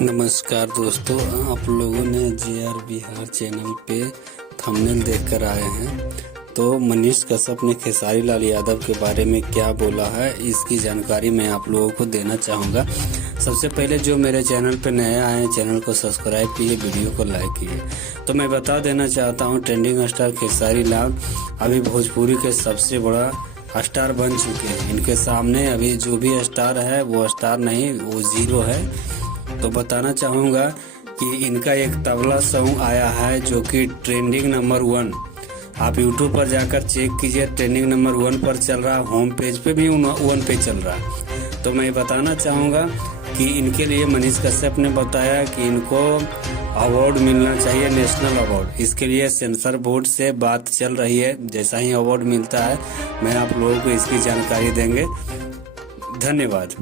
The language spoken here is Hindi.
नमस्कार दोस्तों, आप लोगों ने जेआर बिहार चैनल पे थंबनेल देखकर आए हैं। तो मनीष कश्यप ने खेसारी लाल यादव के बारे में क्या बोला है, इसकी जानकारी मैं आप लोगों को देना चाहूँगा। सबसे पहले जो मेरे चैनल पे नए आए हैं, चैनल को सब्सक्राइब किए, वीडियो को लाइक किए। तो मैं बता देना चाहता हूँ, ट्रेंडिंग स्टार खेसारी लाल अभी भोजपुरी के सबसे बड़ा स्टार बन चुके हैं। इनके सामने अभी जो भी स्टार है वो स्टार नहीं, वो जीरो है। तो बताना चाहूँगा कि इनका एक तबला सॉन्ग आया है जो कि ट्रेंडिंग नंबर 1। आप यूट्यूब पर जाकर चेक कीजिए, ट्रेंडिंग नंबर 1 पर चल रहा, होम पेज पे भी 1 पे चल रहा। तो मैं बताना चाहूँगा कि इनके लिए मनीष कश्यप ने बताया कि इनको अवार्ड मिलना चाहिए, नेशनल अवार्ड। इसके लिए सेंसर बोर्ड से बात चल रही है। जैसा ही अवार्ड मिलता है मैं आप लोगों को इसकी जानकारी देंगे। धन्यवाद।